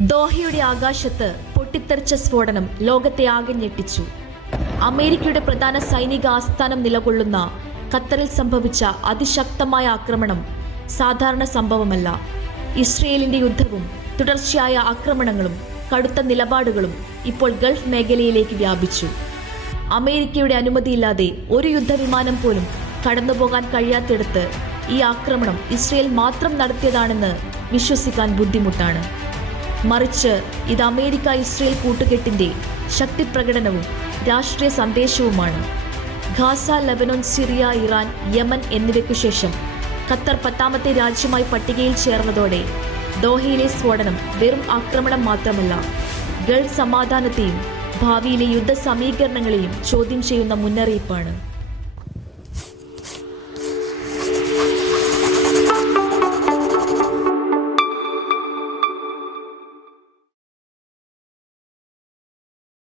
ദോഹയുടെ ആകാശത്ത് പൊട്ടിത്തെറിച്ച സ്ഫോടനം ലോകത്തെ ആകെ ഞെട്ടിച്ചു. അമേരിക്കയുടെ പ്രധാന സൈനിക ആസ്ഥാനം നിലകൊള്ളുന്ന ഖത്തറിൽ സംഭവിച്ച അതിശക്തമായ ആക്രമണം സാധാരണ സംഭവമല്ല. ഇസ്രയേലിന്റെ യുദ്ധവും തുടർച്ചയായ ആക്രമണങ്ങളും കടുത്ത നിലപാടുകളും ഇപ്പോൾ ഗൾഫ് മേഖലയിലേക്ക് വ്യാപിച്ചു. അമേരിക്കയുടെ അനുമതിയില്ലാതെ ഒരു യുദ്ധവിമാനം പോലും കടന്നുപോകാൻ കഴിയാത്തിടത്ത് ഈ ആക്രമണം ഇസ്രയേൽ മാത്രം നടത്തിയതാണെന്ന് വിശ്വസിക്കാൻ ബുദ്ധിമുട്ടാണ്. മറിച്ച് ഇത് അമേരിക്ക ഇസ്രയേൽ കൂട്ടുകെട്ടിന്റെ ശക്തിപ്രകടനവും രാഷ്ട്രീയ സന്ദേശവുമാണ്. Gaza, Lebanon, Syria, Iran, Yemen എന്നിവയ്ക്കു ശേഷം ഖത്തർ 10ാമത്തെ രാജ്യമായി പട്ടികയിൽ ചേർന്നതോടെ ദോഹയിലെ സ്ഫോടനം വെറും ആക്രമണം മാത്രമല്ല, ഗൾഫ് സമാധാനത്തെയും ഭാവിയിലെ യുദ്ധ സമീകരണങ്ങളെയും ചോദ്യം ചെയ്യുന്ന മുന്നറിയിപ്പാണ്.